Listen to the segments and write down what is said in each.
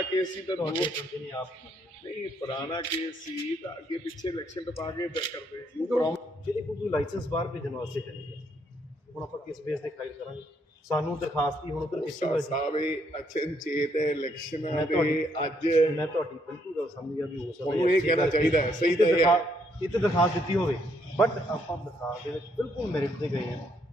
ਪੁਰਾਣਾ ਕੇਸ ਸੀ ਤਾਂ ਦੋ ਹੀ ਨਹੀਂ ਪੁਰਾਣਾ ਕੇਸ ਸੀ ਤਾਂ ਅੱਗੇ ਪਿੱਛੇ ਇਲੈਕਸ਼ਨ ਟਪਾ ਕੇ ਦ- ਕਰਦੇ ਸੀ। ਜਿਹਦੇ ਕੋਲ ਕੋਈ ਲਾਇਸੈਂਸ ਬਾਹਰ ਭੇਜਣ ਵਾਸਤੇ ਚਾਹੀਦਾ ਹੁਣ ਆਪਾਂ ਕਿਸ ਬੇਸ ਤੇ ਫਾਈਲ ਕਰਾਂਗੇ? ਸਾਨੂੰ ਦਰਖਾਸਤ ਹੀ ਹੁਣ ਉਧਰ ਕੀਤੀ ਹੋਈ ਸੀ ਸਾਵੇ ਅਚਨਚੇਤ ਇਲੈਕਸ਼ਨਾਂ ਮੈਂ ਦੇ ਅੱਜ ਮੈਂ ਤੁਹਾਡੀ ਬਿਲਕੁਲ ਗੱਲ ਸਮਝ ਗਿਆ ਵੀ ਹੋ ਸਕਦਾ ਉਹਨੂੰ ਇਹ ਕਹਿਣਾ ਚਾਹੀਦਾ ਹੈ, ਸਹੀ ਤਾਂ ਇਹ ਹੈ। ਇਹ ਤੇ ਦਰਖਾਸਤ ਦਿੱਤੀ ਹੋਵੇ ਬਟ ਆਪਾਂ ਦਰਖਾਸਤ ਦੇ ਵਿੱਚ ਬਿਲਕੁਲ ਮੈਰਿਟ ਤੇ ਗਏ ਹਾਂ।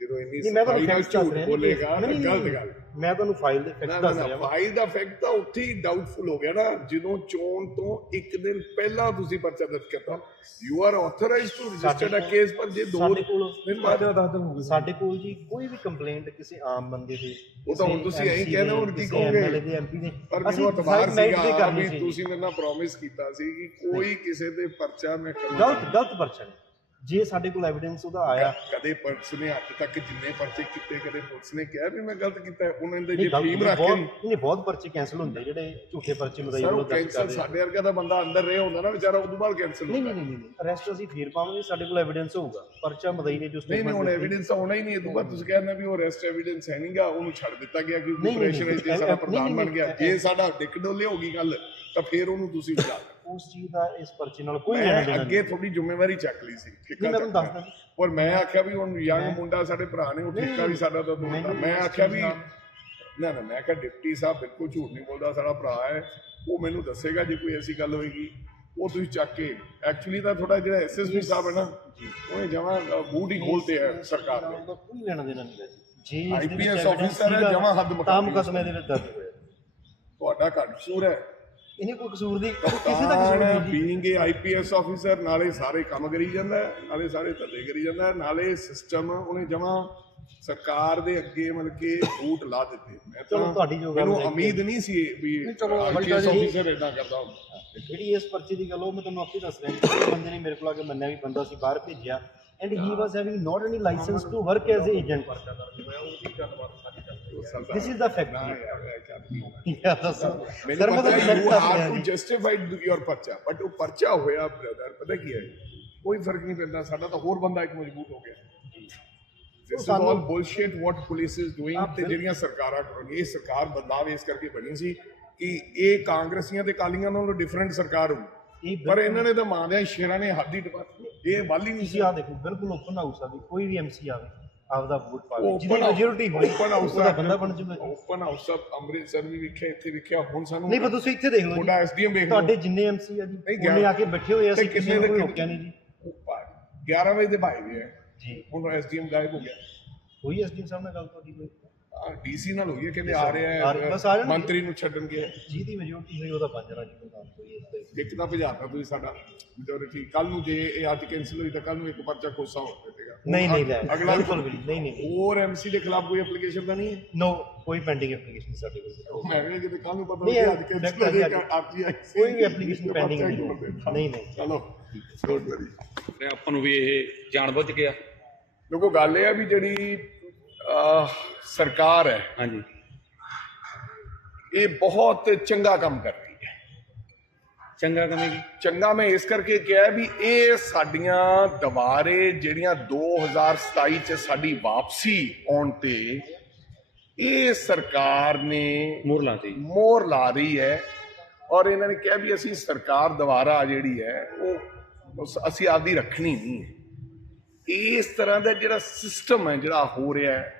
ਜਦੋਂ ਇੰਨੀ ਨਹੀਂ ਮੈਂ ਤੁਹਾਨੂੰ ਸਫ਼ਾਈ ਨਾਲ ਫੈਕਟ ਦੱਸ ਝੂਠ ਰਿਹਾ ਬੋਲੇਗਾ ਤਾਂ ਨਹੀਂ, ਨਹੀਂ, ਗਲਤ ਨਹੀਂ, ਗੱਲ ਮੈਂ ਤੁਹਾਨੂੰ ਫਾਈਲ ਦੇ ਨਾ ਫੈਕਟ ਨਾ ਦੱਸ ਨਾ ਰਿਹਾ ਵਾਂ ਫਾਈਲ ਦਾ ਫੈਕਟ ਤਾਂ ਉੱਥੇ ਹੀ ਡਾਊਟਫੁਲ ਹੋ ਗਿਆ ਨਾ ਜਦੋਂ ਚੋਣ ਤੋਂ ਇੱਕ ਦਿਨ ਪਹਿਲਾਂ ਤੁਸੀਂ ਪਰਚਾ ਦਰਜ ਕਰਤਾ you are authorized to register a ਕੋਲ- ਕੇਸ ਪਰ ਜੇ ਦੋ ਸਾਡੇ ਕੋਲ ਦਿਨ ਬਾਅਦ ਸਾਡੇ ਕੋਲ ਜੀ ਕੋਈ ਵੀ ਕੰਪਲੇਂਟ ਕਿਸੇ ਆਮ ਬੰਦੇ ਦੀ ਉਹ ਤਾਂ ਹੁਣ ਕਿਸੇ ਤੁਸੀਂ ਇਹੀ MC ਕਹਿਣਾ ਹੁਣ ਦੀ, ਕੀ ਕਿਸੇ ਕਹੋਗੇ? MLA ਦੇ ਐਮਪੀ ਦੇ ਪਰ ਅਸੀਂ ਮੈਨੂੰ ਅਤਬਾਰ decide merit ਤੇ ਸੀਗਾ ਕਰਨੀ ਵੀ ਸੀ। ਤੁਸੀਂ ਮੇਰੇ ਨਾਲ ਪ੍ਰੋਮਿਸ ਕੀਤਾ ਸੀ ਕਿ ਕੋਈ ਕਿਸੇ ਤੇ ਪਰਚਾ ਮੈਂ ਕਰੂੰਗਾ ਗਲਤ ਗਲਤ ਪਰਚਾ ਨਹੀਂ। ਜੇ ਸਾਡੇ ਕੋਲ ਐਵੀਡੈਂਸ ਉਹਦਾ ਆਇਆ ਕਦੇ ਪੁਲਿਸ ਨੇ ਅੱਜ ਤੱਕ ਜਿੰਨੇ ਪਰਚੇ ਕੀਤੇ ਕਦੇ ਪੁਲਿਸ ਨੇ ਕਿਹਾ ਵੀ ਮੈਂ ਗਲਤ ਕੀਤਾ ਹੈ। ਉਹਨਾਂ ਦੇ ਜੇ ਫੀਮ ਰੱਖ ਕੇ ਨਹੀਂ। ਬਹੁਤ ਪਰਚੇ ਕੈਨਸਲ ਹੁੰਦੇ ਜਿਹੜੇ ਝੂਠੇ ਪਰਚੇ ਮਦਾਈ ਵੱਲੋਂ ਦਰਜ ਕਰਦੇ ਸਾਡੇ ਵਰਗਾ ਦਾ ਬੰਦਾ ਅੰਦਰ ਰਿਹਾ ਹੁੰਦਾ ਨਾ ਵਿਚਾਰਾ ਉਦੋਂ ਬਾਅਦ ਕੈਂਸਲ ਨਹੀਂ ਹੁੰਦਾ। ਨਹੀਂ ਨਹੀਂ ਨਹੀਂ ਅਰੈਸਟ ਅਸੀਂ ਫੇਰ ਪਾਵਾਂਗੇ ਸਾਡੇ ਕੋਲ ਐਵੀਡੈਂਸ ਹੋਊਗਾ। ਪਰਚਾ ਮਦਈ ਨੇ ਜੋ ਨਹੀਂ ਨਹੀਂ ਹੁਣ ਐਵੀਡੈਂਸ ਆਉਣਾ ਹੀ ਨਹੀਂ ਇਹ ਤੋਂ ਬਾਅਦ ਤੁਸੀਂ ਕਹਿੰਦੇ ਵੀ ਉਹ ਅਰੈਸਟ ਐਵੀਡੈਂਸ ਹੈ ਨਹੀਂਗਾ ਉਹਨੂੰ ਛੱਡ ਦਿੱਤਾ ਗਿਆ ਕਿ ਨਹੀਂ, ਨਹੀਂ, ਆਪਰੇਸ਼ਨ ਨਹੀਂ, ਵਿੱਚ ਜੇ ਸਾਡਾ ਪ੍ਰਧਾਨ ਬਣ ਗਿਆ। ਜੇ ਸਾਡਾ ਡਿੱਕ ਡੋਲੇ ਹੋਗੀ ਗੱਲ ਤਾਂ ਫੇਰ ਉਹਨੂੰ ਤੁਸੀਂ ਬਚਾ ਲਓ। ਉਸ ਚੀਜ਼ ਦਾ ਇਸ ਪਰਚੇ ਨਾਲ ਕੋਈ ਲੈਣਾ ਮੈਂ ਦੇਣਾ ਅੱਗੇ ਨਹੀਂ। ਥੋੜੀ ਜ਼ਿੰਮੇਵਾਰੀ ਚੱਕ ਲਈ ਸੀ ਠੇਕਾ ਨਹੀਂ, ਮੈਂ ਤੁਹਾਨੂੰ। ਦੱਸਦਾ ਔਰ ਮੈਂ ਆਖਿਆ ਵੀ ਹੁਣ ਯੰਗ ਮੁੰਡਾ ਸਾਡੇ ਭਰਾ ਨੇ ਉਹ ਨਹੀਂ, ਠੇਕਾ ਵੀ ਸਾਡਾ ਤਾਂ ਦੋਸਤ ਆ। ਮੈਨੂੰ ਮੈਂ ਆਖਿਆ ਵੀ ਨਾ ਨਾ ਮੈਂ ਕਿਹਾ ਡਿਪਟੀ ਸਾਹਿਬ ਬਿਲਕੁਲ ਝੂਠ ਨਹੀਂ ਬੋਲਦਾ ਸਾਡਾ ਭਰਾ ਹੈ ਉਹ ਮੈਨੂੰ ਦੱਸੇਗਾ ਜੇ ਕੋਈ ਐਸੀ ਗੱਲ ਹੋਏਗੀ। ਉਹ ਤੁਸੀਂ ਚੱਕ ਕੇ ਐਕਚੁਅਲੀ ਤਾਂ ਥੋੜਾ ਜਿਹੜਾ ਐਸਐਸਪੀ ਸਾਹਿਬ ਹੈ ਨਾ ਉਹਨੇ ਜਮਾ ਬੂਟ ਹੀ ਖੋਲਤੇ ਹੈ ਸਰਕਾਰ ਨੇ ਉਹਦਾ ਕੋਈ ਲੈਣਾ ਦੇਣਾ ਨਹੀਂ ਹੈ। ਜੀ ਜੇ ਇਸ ਦੇ ਵਿੱਚ IPS evidence officer ਹੈ, ਸੀਗਾ, ਜਮਾਂ ਹੱਦ ਮੁਕਾ ਤਾਂ ਦਿੱਤੀ। ਮੁਕਦਮੇ ਦੇ ਵਿੱਚ ਦਰਜ ਹੋਇਆ। ਤੁਹਾਡਾ ਘੱਟ ਕਸੂਰ ਹੈ। ਇਹਨੇ ਕੋਈ ਕਸੂਰ ਦੀ ਕਿਸੇ ਦਾ ਕਸੂਰ ਨਹੀਂ ਜੀ। ਬੀਇੰਗ ਏ ਆਈਪੀਐਸ ਆਫੀਸਰ ਨਾਲੇ ਸਾਰੇ ਕੰਮ ਕਰੀ ਜਾਂਦਾ ਹੈ, ਨਾਲੇ ਸਾਰੇ ਧੱਲੇ ਕਰੀ ਜਾਂਦਾ ਨਾਲੇ ਸਿਸਟਮ ਉਹਨੇ ਜਮਾ ਸਰਕਾਰ ਦੇ ਅੱਗੇ ਮਤਲਬ ਕਿ ਬੂਟ ਲਾ ਦਿੱਤੇ। ਮੈਂ ਚਲੋ ਤਾਂ- ਤੁਹਾਡੀ ਜੋ ਗੱਲ ਮੈਨੂੰ ਉਮੀਦ ਨਹੀਂ ਸੀ ਵੀ ਆਈਪੀਐਸ ਆਫੀਸਰ ਇਦਾਂ ਕਰਦਾ ਹੁੰਦਾ ਜਿਹੜੀ ਇਸ ਪਰਚੇ ਦੀ ਗੱਲ ਉਹ ਮੈਂ ਤੁਹਾਨੂੰ ਆਪੇ ਦੱਸ ਰਿਹਾ ਕਿ ਬੰਦੇ ਨੇ ਮੇਰੇ ਕੋਲ ਆ ਕੇ ਮੰਨਿਆ ਵੀ ਬੰਦਾ ਸੀ ਬਾਹਰ ਭੇਜਿਆ and he was having not any license to work as a agent this is ਦਾ ਇਹ ਕੰਮ ਨਹੀਂ ਹੋਣਾ। ਯਾ ਦੱਸੋ ਮੈਨੂੰ ਮੈਂ ਪਤਾ fact you have to. Justified your ਪਰਚਾ ਬਟ ਉਹ ਪਰਚਾ ਹੋਇਆ ਬ੍ਰਦਰ ਪਤਾ ਕੀ ਹੈ ਕੋਈ ਫ਼ਰਕ ਨਹੀਂ ਪੈਂਦਾ ਸਾਡਾ ਤਾਂ ਹੋਰ ਬੰਦਾ ਇੱਕ ਮਜ਼ਬੂਤ ਹੋ ਗਿਆ this is all bullshit what police is doing ਤੇ ਜਿਹੜੀਆਂ ਸਰਕਾਰਾਂ ਕਰਨਗੀਆਂ ਇਹ ਸਰਕਾਰ ਬਦਲਾਵ ਇਸ ਕਰਕੇ ਬਣੀ ਸੀ ਕਿ ਇਹ ਕਾਂਗਰਸੀਆਂ ਤੇ ਕਾਲੀਆਂ ਨਾਲੋਂ ਡਿਫਰੈਂਟ ਸਰਕਾਰ ਹੋਊ ਪਰ ਇਹਨਾਂ ਨੇ ਤਾਂ ਮਾਰਿਆ ਸ਼ੇਰਾਂ ਨੇ ਹੱਦ ਹੀ ਟਪਾ। ਇਹ ਵੱਲ ਨਹੀਂ ਸੀ ਆ ਦੇਖੋ ਬਿਲਕੁਲ ਓਪਨ ਹਾਊਸ ਆ ਵੀ ਕੋਈ ਵੀ ਐਮਸੀ ਆਵੇ ਆਪਦਾ ਵੋਟ ਪਾਵੇ ਜਿਹਦੀ ਮੈਜੋਰਿਟੀ ਹੋਈ house ਉਹਦਾ ਦਾ- ਬੰਦਾ ਬਣ ਜੂਗਾ। ਓਪਨ ਹਾਊਸ ਆਫ ਅੰਮ੍ਰਿਤਸਰ ਵੀ ਵਿਖਿਆ ਇੱਥੇ ਵਿਖਿਆ ਹੁਣ ਸਾਨੂੰ ਨਹੀਂ ਪਰ ਤੁਸੀਂ ਇੱਥੇ ਦੇਖ ਲਓ ਤੁਹਾਡਾ ਐਸਡੀਐਮ ਲਓ। ਤੁਹਾਡੇ ਜਿੰਨੇ ਐਮਸੀ ਆ ਜੀ ਉਹਨੇ ਆ ਕੇ ਬੈਠੇ ਹੋਏ ਆ ਅਸੀਂ ਕਿਸੇ ਨੂੰ ਕੋਈ ਰੋਕਿਆ ਨਹੀਂ ਜੀ। 11 ਵਜੇ ਦੇ ਭਾਈ ਵੀ ਹੈ ਜੀ। ਹੁਣ ਐਸਡੀਐਮ ਗਾਇਬ ਹੋ ਗਿਆ। ਹੋਈ ਐਸਡੀ ਸਾਹਿਬ ਨਾਲ ਗੱਲ ਤੁਹਾਡੀ ਕੋਈ? ਡੀਸੀ ਨਾਲ ਹੋਈ ਹੈ ਕਹਿੰਦੇ ਆ ਰਹੇ ਜਾਣਗੇ। ਮੰਤਰੀ ਨੂੰ ਛੱਡਣਗੇ ਜਿਹਦੀ ਮੈਜੋਰਿਟੀ ਹੋਈ ਉਹਦਾ ਜੀ ਕੰਮ ਕੋਈ ਇਸ ਦਾ ਇੱਕ ਤਾਂ ਭਜਾਤਾ ਤੁਸੀਂ ਸਾਡਾ ਮੈਜੋਰਿਟੀ ਕੱਲ ਨੂੰ ਜੇ ਇਹ ਅੱਜ ਕੈਂਸਲ ਹੋਈ ਤਾਂ ਕੱਲ ਨੂੰ ਇੱਕ ਪਰਚਾ ਖੋਸਾ ਹੋ ਜਾਏਗਾ ਨਹੀਂ ਨਹੀਂ ਲੈ ਅਗਲਾ ਬਿਲਕੁਲ ਵੀ ਨਹੀਂ ਨਹੀਂ ਨਹੀਂ ਹੋਰ ਐਮਸੀ ਦੇ ਖਿਲਾਫ ਕੋਈ ਐਪਲੀਕੇਸ਼ਨ ਤਾਂ ਨਹੀਂ ਹੈ ਨੋ ਕੋਈ ਪੈਂਡਿੰਗ ਐਪਲੀਕੇਸ਼ਨ ਸਾਡੇ ਕੋਲ ਮੈਂ ਵੀ ਕਿਤੇ ਕੱਲ ਨੂੰ ਪਤਾ ਨਹੀਂ, ਨਹੀਂ ਅੱਜ ਹੋ ਹੈ ਜਾਏਗਾ ਜੀ। ਹੀ। ਕੋਈ ਵੀ ਪਰਚਾ pending ਨਹੀਂ। ਨਹੀਂ, ਨਹੀਂ। ਚਲੋ ਵਰੀ ਤੇ ਆਪਾਂ ਨੂੰ ਵੀ ਇਹ ਜਾਣਬੁੱਝ ਗਿਆ ਦੇਖੋ ਗੱਲ ਇਹ ਆ ਵੀ ਜਿਹੜੀ ਸਰਕਾਰ ਹੈ। ਹਾਂਜੀ। ਇਹ ਬਹੁਤ ਚੰਗਾ ਕੰਮ ਕਰ ਰਹੀ ਹੈ। ਚੰਗਾ ਕਮੇਗੀ ਚੰਗਾ ਮੈਂ ਇਸ ਕਰਕੇ ਕਿਹਾ ਵੀ ਇਹ ਸਾਡੀਆਂ ਦੁਬਾਰੇ ਜਿਹੜੀਆਂ 2027 ਚ ਸਾਡੀ ਵਾਪਸੀ ਆਉਣ ਤੇ ਇਹ ਸਰਕਾਰ ਨੇ ਮੋਰਲਾਂ ਤੇ ਮੋਹਰ ਲਾ ਰਹੀ ਹੈ ਔਰ ਇਹਨਾਂ ਨੇ ਕਿਹਾ ਵੀ ਅਸੀਂ ਸਰਕਾਰ ਦੁਬਾਰਾ ਜਿਹੜੀ ਹੈ ਉਹ ਅਸੀਂ ਆਪਦੀ ਰੱਖਣੀ ਨਹੀਂ ਹੈ। ਇਸ ਤਰ੍ਹਾਂ ਦਾ ਜਿਹੜਾ ਸਿਸਟਮ ਹੈ ਜਿਹੜਾ ਹੋ ਰਿਹਾ ਹੈ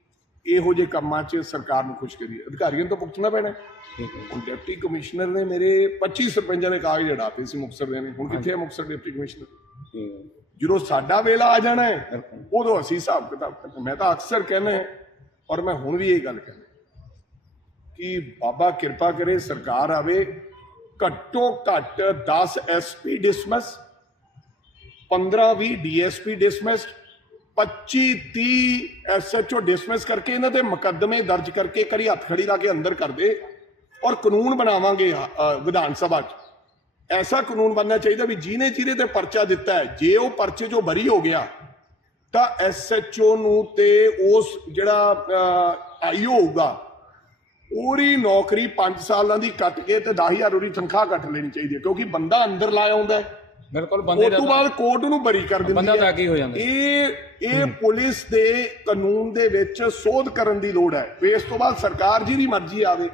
ਇਹੋ ਜਿਹੇ ਕੰਮਾਂ 'ਚ ਸਰਕਾਰ ਨੂੰ ਖੁਸ਼ ਕਰੀਏ। ਅਧਿਕਾਰੀਆਂ ਨੂੰ ਤਾਂ ਭੁਗਤਣਾ ਪੈਣਾ ਹੁਣ ਡਿਪਟੀ ਕਮਿਸ਼ਨਰ ਨੇ ਮੇਰੇ 25 ਸਰਪੰਚਾਂ ਦੇ ਕਾਗਜ਼ ਅੜਾਤੇ ਸੀ ਮੁਕਤਸਰ ਦੇ ਨੇ। ਹੁਣ ਕਿੱਥੇ ਹੈ ਮੁਕਤਸਰ ਡਿਪਟੀ ਕਮਿਸ਼ਨਰ? ਜਦੋਂ ਸਾਡਾ ਵੇਲਾ ਆ ਜਾਣਾ ਹੈ ਉਦੋਂ ਅਸੀਂ ਹਿਸਾਬ ਕਿਤਾਬ ਕਰਨਾ ਮੈਂ ਤਾਂ ਅਕਸਰ ਕਹਿੰਦਾ ਹੈ, ਔਰ ਮੈਂ ਹੁਣ ਵੀ ਇਹ ਗੱਲ ਕਹਿੰਦਾ ਕਿ ਬਾਬਾ ਕਿਰਪਾ ਕਰੇ ਸਰਕਾਰ ਆਵੇ ਘੱਟੋ ਘੱਟ 10 SP dismiss 15 20 DSP dismiss 25 30 SHO dismiss ਕਰਕੇ ਇਹਨਾਂ ਦੇ ਮੁਕੱਦਮੇ ਦਰਜ ਕਰਕੇ ਕਰੀ ਹੱਥ ਖੜੀ ਲਾ ਕੇ ਅੰਦਰ ਕਰ ਦੇ ਔਰ ਕਾਨੂੰਨ ਬਣਾਵਾਂਗੇ ਵਿਧਾਨ ਸਭਾ 'ਚ। ਐਸਾ ਕਾਨੂੰਨ ਬਣਨਾ ਚਾਹੀਦਾ ਵੀ ਜਿਹਨੇ ਜਿਹਦੇ ਤੇ ਪਰਚਾ ਦਿੱਤਾ ਹੈ, ਜੇ ਉਹ ਪਰਚੇ 'ਚੋਂ ਬਰੀ ਹੋ ਗਿਆ, ਤਾਂ ਐਸਐਚਓ ਨੂੰ ਤੇ ਉਸ ਜਿਹੜਾ ਆਈਓ ਹੋਊਗਾ, ਉਹਦੀ ਨੌਕਰੀ 5 ਸਾਲਾਂ ਦੀ ਕੱਟ ਕੇ ਤੇ 10000 ਉਹਦੀ ਤਨਖਾਹ ਕੱਟ ਲੈਣੀ ਚਾਹੀਦੀ ਹੈ, ਕਿਉਂਕਿ ਬੰਦਾ ਅੰਦਰ ਲਾਇਆ ਹੁੰਦਾ ਹੈ। ਬਿਲਕੁਲ ਬੰਦੇ ਉਸ ਦਾ ਤੋਂ ਬਾਅਦ ਕੋਰਟ ਨੂੰ ਬਰੀ ਕਰ ਦਿੰਦੀ ਬੰਦਾ ਤਾਂ ਕੀ ਹੋ ਜਾਂਦਾ। ਇਹ ਇਹ ਪੁਲਿਸ ਦੇ ਕਾਨੂੰਨ ਦੇ ਵਿੱਚ ਸੋਧ ਕਰਨ ਦੀ ਲੋੜ ਹੈ। ਇਸ ਤੋਂ ਬਾਅਦ ਸਰਕਾਰ ਜਿਹਦੀ ਮਰਜ਼ੀ ਆਵੇ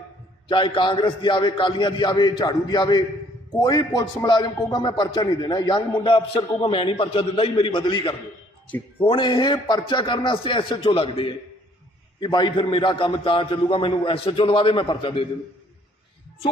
ਚਾਹੇ ਕਾਂਗਰਸ ਦੀ ਆਵੇ ਕਾਲੀਆਂ ਦੀ ਆਵੇ ਝਾੜੂ ਦੀ ਆਵੇ ਕੋਈ ਪੁਲਿਸ ਮੁਲਾਜ਼ਮ ਕਹੂਗਾ ਮੈਂ ਪਰਚਾ ਨਹੀਂ ਦੇਣਾ। ਯੰਗ ਮੁੰਡਾ ਅਫਸਰ ਕਹੂਗਾ ਮੈਂ ਨਹੀਂ ਪਰਚਾ ਦਿੰਦਾ ਜੀ ਮੇਰੀ ਬਦਲੀ ਕਰ ਦਿਓ। ਹੁਣ ਇਹ ਪਰਚਾ ਕਰਨ ਵਾਸਤੇ ਐਸਐਚਓ ਲੱਗਦੇ ਹੈ ਕਿ ਬਾਈ ਫਿਰ ਮੇਰਾ ਕੰਮ ਤਾਂ ਚੱਲੂਗਾ ਮੈਨੂੰ ਐਸਐਚਓ ਲਵਾ ਦੇ ਮੈਂ ਪਰਚਾ ਦੇ ਦੇਣਾ ਸੋ